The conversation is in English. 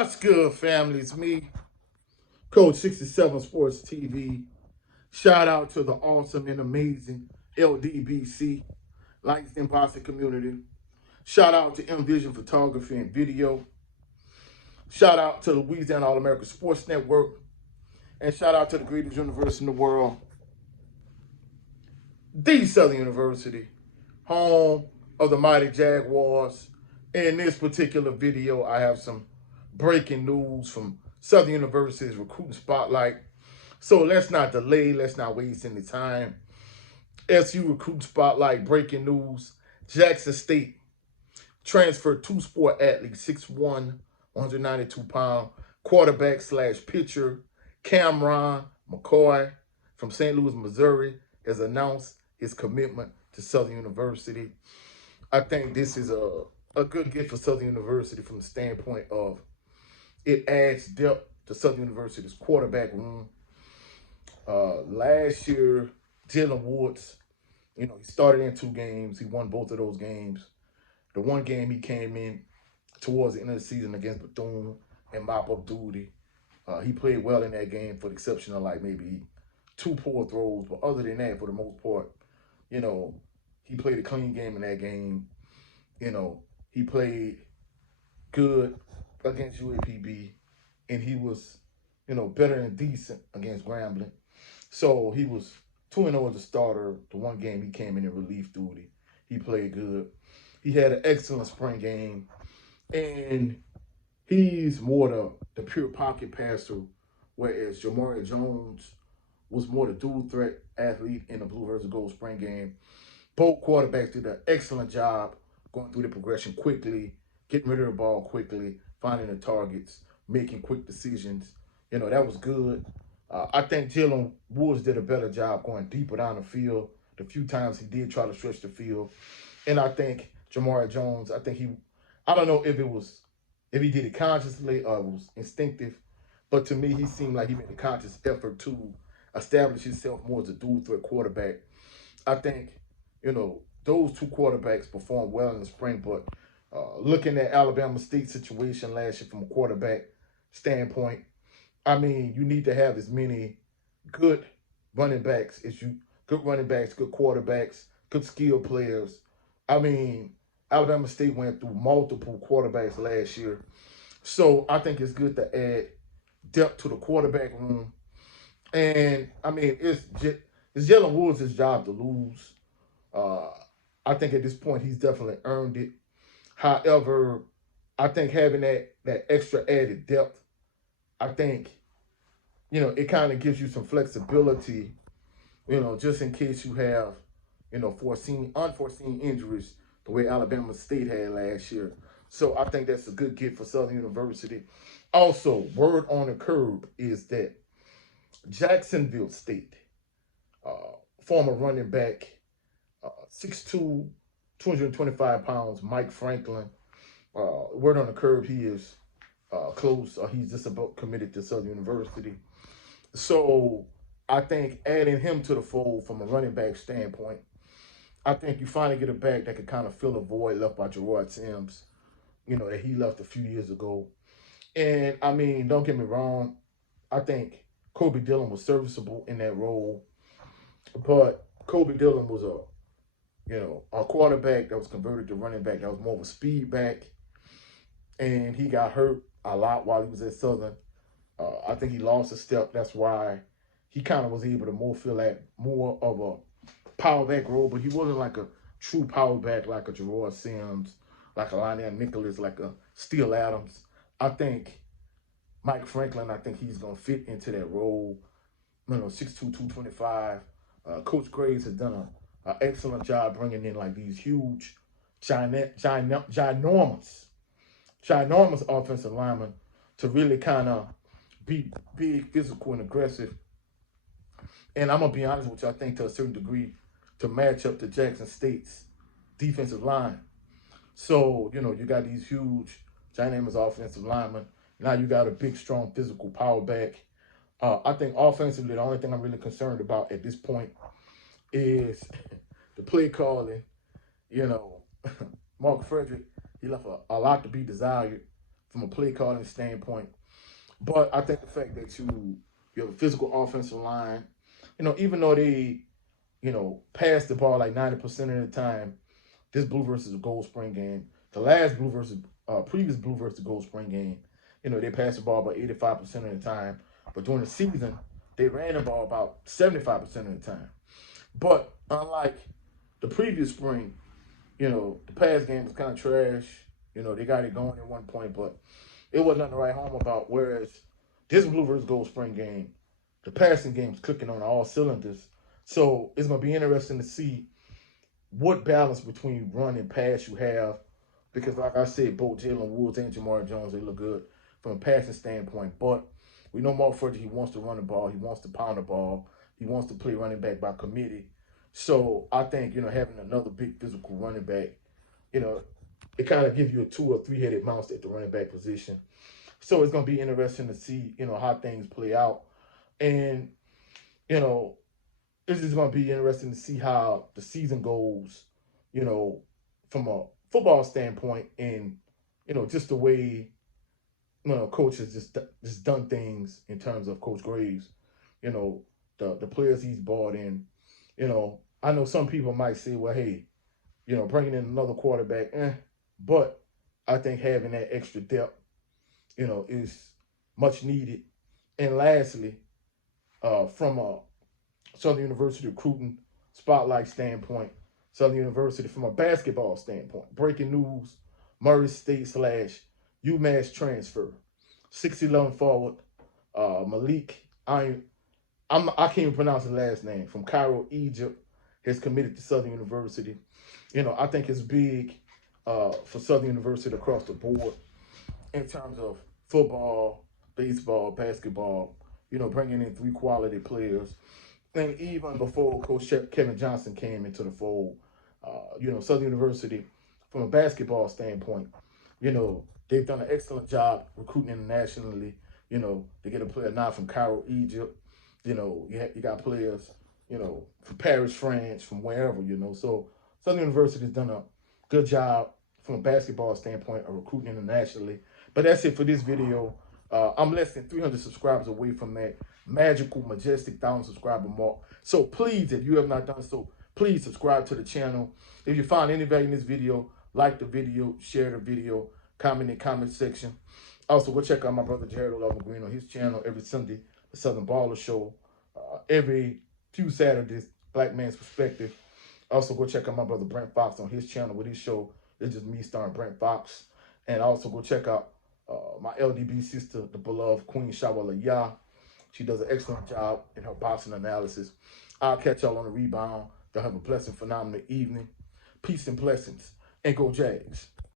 What's good, family? It's me, Coach 67 Sports TV. Shout out to the awesome and amazing LDBC, Langston Posse community. Shout out to Envision Photography and Video. Shout out to Louisiana All American Sports Network. And shout out to the greatest university in the world, the Southern University, home of the mighty Jaguars. In this particular video, I have some breaking news from Southern University's recruiting spotlight. So let's not delay, let's not waste any time. SU recruiting spotlight, breaking news. Jackson State transferred two-sport athlete, 6'1", 192-pound, quarterback slash pitcher, Cam'ron McCoy from St. Louis, Missouri, has announced his commitment to Southern University. I think this is a good get for Southern University from the standpoint of it adds depth to Southern University's quarterback room. Last year, Jalen Woods, he started in 2 games. He won both of those games. The one game he came in towards the end of the season against Bethune and mop-up duty. He played well in that game for the exception of like maybe 2 poor throws. But other than that, for the most part, he played a clean game in that game. He played good against UAPB, and he was, better than decent against Grambling. So he was 2-0 as a starter. The one game he came in relief duty, he played good. He had an excellent spring game, and he's more the pure pocket passer, whereas Jamari Jones was more the dual threat athlete in the Blue versus Gold spring game. Both quarterbacks did an excellent job going through the progression quickly, getting rid of the ball quickly, finding the targets, making quick decisions. That was good. I think Jalen Woods did a better job going deeper down the field the few times he did try to stretch the field. And I think Jamari Jones, I don't know if he did it consciously or it was instinctive, but to me, he seemed like he made a conscious effort to establish himself more as a dual threat quarterback. I think, those 2 quarterbacks performed well in the spring, but looking at Alabama State's situation last year from a quarterback standpoint, you need to have as many good running backs good quarterbacks, good skill players. Alabama State went through multiple quarterbacks last year. So I think it's good to add depth to the quarterback room. And, it's Jalen Woods' job to lose. I think at this point he's definitely earned it. However, I think having that extra added depth, I think, it kind of gives you some flexibility, just in case you have, unforeseen injuries the way Alabama State had last year. So I think that's a good get for Southern University. Also, word on the curb is that Jacksonville State, former running back, 6'2", 225 pounds, Mike Franklin. Word on the curb, he is close. He's just about committed to Southern University. So I think adding him to the fold from a running back standpoint, I think you finally get a back that could kind of fill a void left by Gerard Sims, that he left a few years ago. And, don't get me wrong, I think Kobe Dillon was serviceable in that role. But Kobe Dillon was a quarterback that was converted to running back that was more of a speed back. And he got hurt a lot while he was at Southern. I think he lost a step. That's why he kind of was able to feel that more of a power back role, but he wasn't like a true power back like a Gerard Sims, like a Lionel Nicholas, like a Steele Adams. I think Mike Franklin, he's going to fit into that role. 6'2", 225. Coach Graves has done an excellent job bringing in like these huge, ginormous offensive linemen to really kind of be big, physical, and aggressive. And I'm going to be honest with you, I think to a certain degree to match up to Jackson State's defensive line. So, you got these huge, ginormous offensive linemen. Now you got a big, strong, physical power back. I think offensively, the only thing I'm really concerned about at this point is the play calling. Mark Frederick, he left a lot to be desired from a play calling standpoint. But I think the fact that you have a physical offensive line, even though they, pass the ball like 90% of the time, this Blue versus Gold Spring game, the last Blue versus previous Blue versus Gold Spring game, they passed the ball about 85% of the time. But during the season, they ran the ball about 75% of the time. But unlike the previous spring, the pass game was kind of trash. They got it going at one point, but it wasn't nothing to write home about. Whereas this Blue versus Gold Spring game, the passing game is clicking on all cylinders. So it's going to be interesting to see what balance between run and pass you have. Because like I said, both Jalen Woods and Jamar Jones, they look good from a passing standpoint. But we know Mark Fudge, he wants to run the ball. He wants to pound the ball. He wants to play running back by committee. So I think, having another big physical running back, it kind of gives you a 2 or 3 headed monster at the running back position. So it's going to be interesting to see, how things play out. And, it's just going to be interesting to see how the season goes, from a football standpoint and, just the way, Coach has just done things in terms of Coach Graves, the players he's brought in. I know some people might say, well, hey, bringing in another quarterback, but I think having that extra depth, is much needed. And lastly, from a Southern University recruiting spotlight standpoint, Southern University from a basketball standpoint, breaking news, Murray State / UMass transfer, 6'11" forward, Malik, I can't even pronounce his last name, from Cairo, Egypt, has committed to Southern University. I think it's big for Southern University across the board in terms of football, baseball, basketball, bringing in 3 quality players. And even before Coach Kevin Johnson came into the fold, Southern University, from a basketball standpoint, they've done an excellent job recruiting internationally. They get a player now from Cairo, Egypt. You got players, from Paris, France, from wherever, So Southern University has done a good job from a basketball standpoint of recruiting internationally. But that's it for this video. I'm less than 300 subscribers away from that magical, majestic 1,000 subscriber mark. So please, if you have not done so, please subscribe to the channel. If you find any value in this video, like the video, share the video, comment in the comment section. Also, go check out my brother Jared Green on his channel every Sunday, the Southern Baller Show. Every few Saturdays, Black Man's Perspective. Also, go check out my brother Brent Fox on his channel with his show. It's just me starring Brent Fox. And also go check out my LDB sister, the beloved Queen Shawala Yah. She does an excellent job in her boxing analysis. I'll catch y'all on the rebound. Y'all have a blessed, phenomenal evening. Peace and blessings. And go Jags.